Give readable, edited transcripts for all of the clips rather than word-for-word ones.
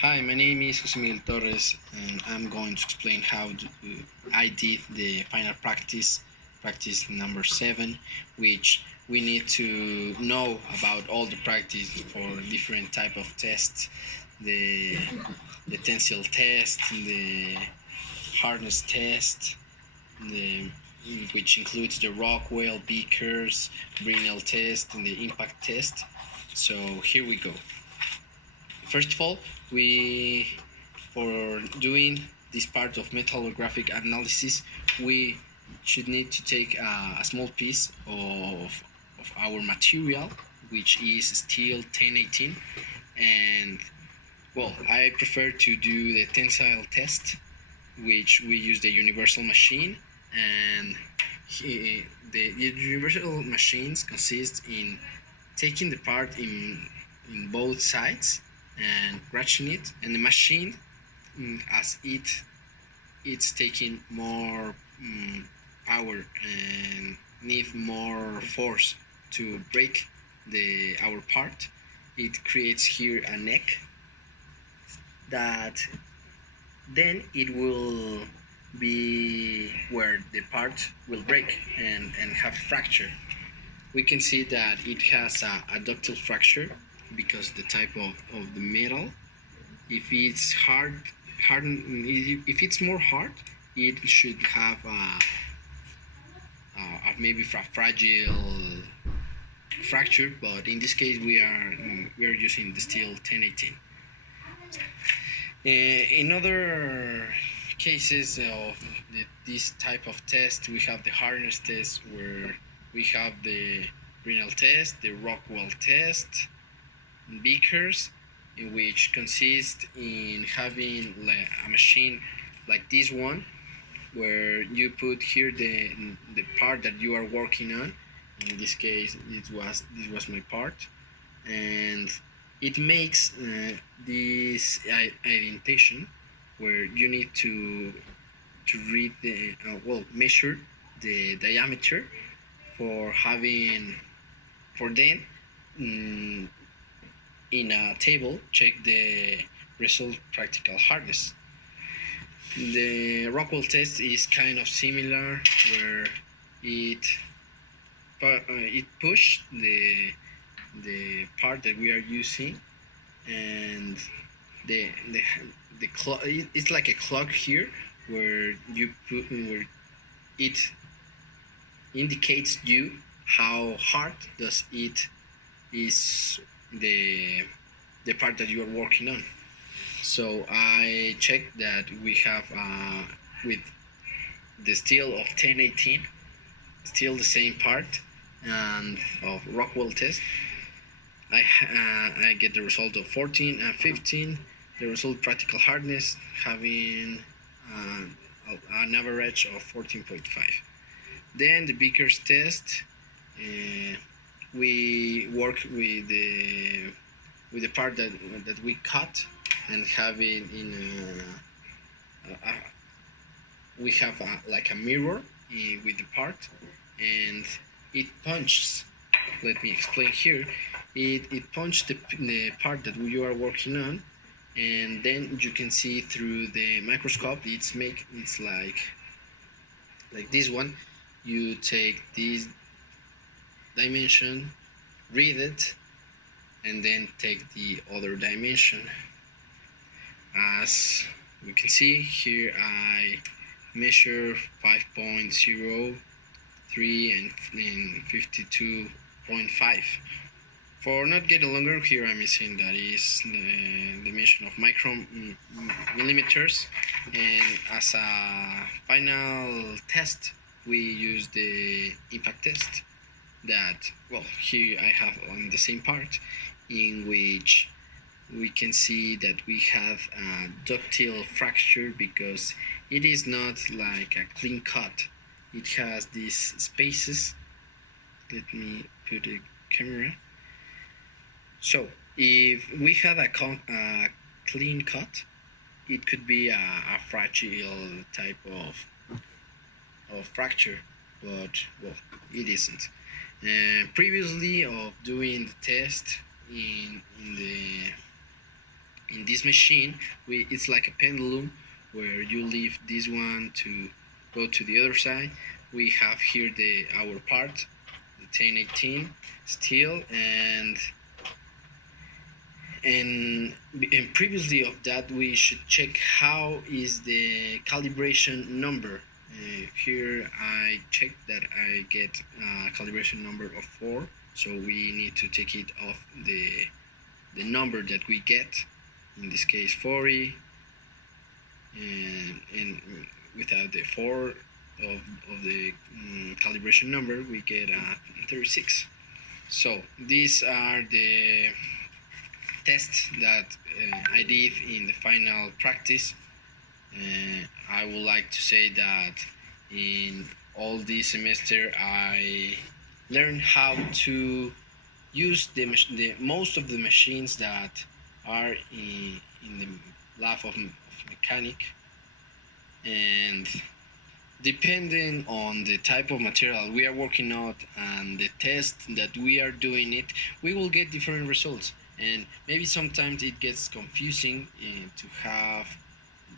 Hi, my name is Jose Miguel Torres, and I'm going to explain how I did the final practice number 7, which we need to know about all the practice for different type of tests, the the tensile test, the hardness test, the which includes the Rockwell, Beakers, Brinell test, and the impact test. So here we go. First of all, we for doing this part of metallographic analysis, we should need to take a small piece of our material, which is steel 1018, and well, I prefer to do the tensile test, which we use the universal machine, and the universal machines consist in taking the part in both sides and scratching it, and the machine, as it's taking more power and need more force to break the our part, it creates here a neck that then it will be where the part will break and have fracture. We can see that it has a ductile fracture because the type of the metal. If it's if it's more hard, it should have maybe fragile fracture. But in this case, we are using the steel 1018. In other cases of this type of test, we have the hardness test, where we have the Brinell test, the Rockwell test, Beakers, in which consist in having like a machine like this one, where you put here the part that you are working on. In this case, this was my part, and it makes this indentation where you need to read the measure the diameter for having for then mm, in a table check the result practical hardness. The Rockwell test is kind of similar, where it it push the part that we are using, and the the clock, it's like a clock here, where you put where it indicates you how hard does it is the part that you are working on. So I checked that we have with the steel of 1018 still the same part, and of Rockwell test I get the result of 14 and 15. The result practical hardness having uh, an average of 14.5. Then the Beakers test, uh, we work with the part that we cut, and having in we have like a mirror with the part, and it punches. Let me explain here. It punched the part that you are working on, and then you can see through the microscope. It's like this one. You take this dimension, read it, and then take the other dimension. As we can see here, I measure 5.03 and 52.5. For not getting longer, here I'm missing that is the dimension of millimeters. And as a final test, we use the impact test. That, well, here I have on the same part, in which we can see that we have a ductile fracture because it is not like a clean cut. It has these spaces. Let me put a camera. So if we had a clean cut, it could be a fragile type of fracture, but well, it isn't. Previously of doing the test in In this machine, it's like a pendulum where you leave this one to go to the other side. We have here our part, the 1018 steel, and previously of that we should check how is the calibration number. Here I check that I get a calibration number of 4, so we need to take it off the number that we get, in this case 40, and without the 4 of the calibration number we get a 36. So these are the tests that I did in the final practice. I would like to say that in all this semester I learned how to use the most of the machines that are in the lab of mechanic, and depending on the type of material we are working on and the test that we are doing it, we will get different results. And maybe sometimes it gets confusing to have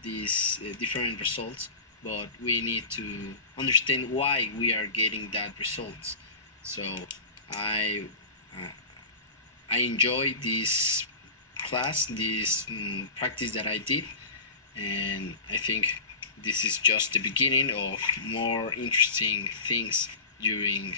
these different results, but we need to understand why we are getting that results. So I uh, I enjoy this class, this practice that I did, and I think this is just the beginning of more interesting things during